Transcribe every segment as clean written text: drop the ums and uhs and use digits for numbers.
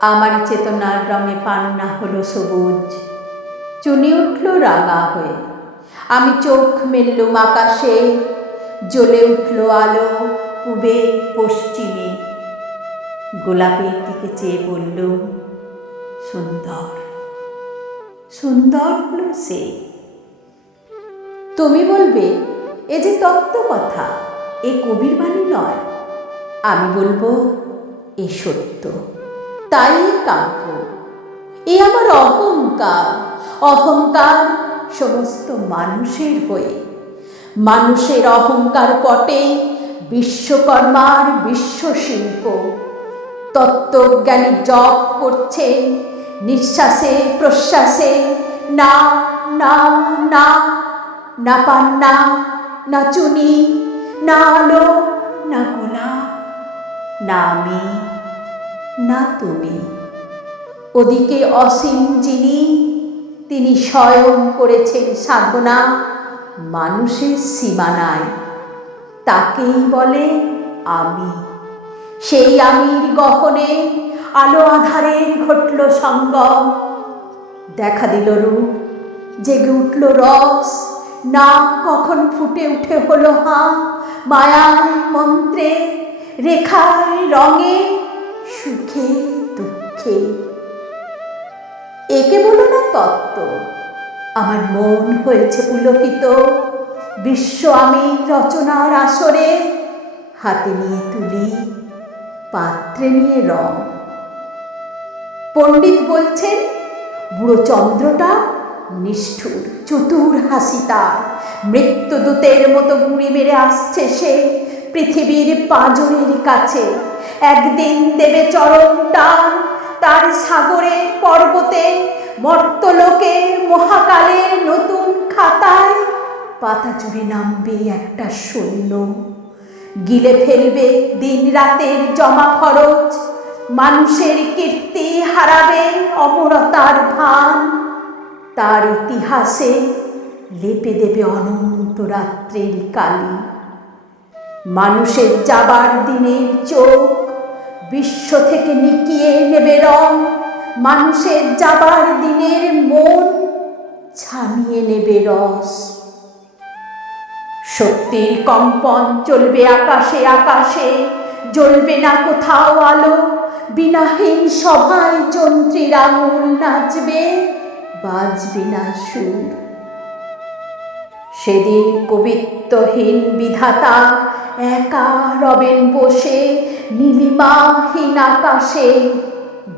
আমার চেতনার রঙে পান্না হলো সবুজ, চুনি উঠল রাঙা হয়ে। আমি চোখ মেললুম আকাশে, জ্বলে উঠল আলো পূবে পশ্চিমে। গোলাপের দিকে চেয়ে বললুম, সুন্দর। সুন্দর হলো সে। তুমি বলবে, এ যে তত্ত্ব কথা, এ কবির বাণী নয়। আমি বলবো, এ সত্য। তাই কাব্য। এ আমার অহংকার, অহংকার সমস্ত মানুষের হয়ে। মানুষের অহংকার পটে বিশ্বকর্মার বিশ্বশিল্প। তত্ত্বজ্ঞানী জপ করছেন নিঃশ্বাসে প্রশ্বাসে, না না না, না পান্না, না চুনি, না আলো, না গোলাপ, না আমি, না তুমি। ওদিকে অসীম যিনি, তিনি স্বয়ং করেছেন সাধনা মানুষের সীমানায়। তাকেই বলে আমি। সেই আমির গহনে আলো আধারের ঘটল সঙ্গম। দেখা দিল রূপ, জেগে উঠল রস, না কখন ফুটে উঠে হলো হাঁ, মায়ার মন্ত্রে, রেখার রঙে, সুখে দুঃখে। একে বলো না তত্ত্ব। আমার মন হয়েছে পুলকিত, বিশ্ব আমি রচনার আসরে। হাতে নিয়ে তুলি, পাত্রে নিয়ে রং। পণ্ডিত বলছেন, বুড়ো চন্দ্রটা নিষ্ঠুর, চতুর হাসি তার। মৃত্যুদূতের মতো গুঁড়ি মেরে আসছে সে পৃথিবীর পাঁজরের কাছে। একদিন দেবে চরম টান তার সাগরে পর্বতে, মর্তলোকে মহাকালে নতুন খাতায় পাতা জুড়ে নামবে একটা সৈন্য। গিলে ফেলবে দিন রাতের জমা খরচ, মানুষের কীর্তি হারাবে অমরতার ভান। তার ইতিহাসে লেপে দেবে অনন্ত রাত্রির কালি। মানুষের যাবার দিনের চোখ বিশ্ব থেকে নিকিয়ে নেবে রং। মানুষের যাবার দিনের মন ছানিয়ে নেবে রস। সত্যির কম্পন চলবে আকাশে আকাশে, জ্বলবে না কোথাও আলো। বিনাহীন সভায় যন্ত্রীর আঙুল নাচবে, বাজবে না সুর। সেদিন কবিত্বহীন বিধাতা একা রবেন বসে নীলিমাহীন আকাশে,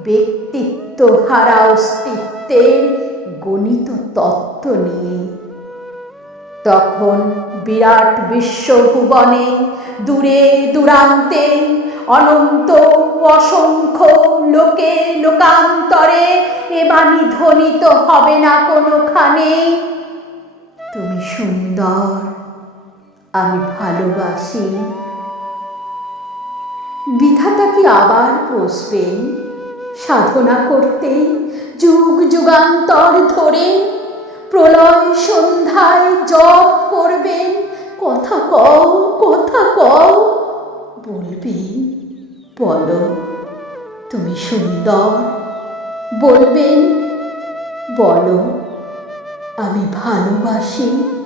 ব্যক্তিত্ব হারা অস্তিত্বের গণিত তত্ত্ব নিয়ে। তখন বিরাট বিশ্বভুবনে, দূরে দূরান্তে, অনন্ত অসংখ্য লোকে লোকান্তরে এ বাণী ধ্বনিত হবে না কোনোখানে, তুমি সুন্দর, আমি ভালোবাসি। বিধাতা কি আবার বসবেন সাধনা করতে যুগ যুগান্তর ধরে? প্রলয় সন্ধ্যায় জপ করবেন, কথা কও, কথা কও। বলবেন, বলো তুমি সুন্দর। বলবেন, বলো আমি ভালোবাসি।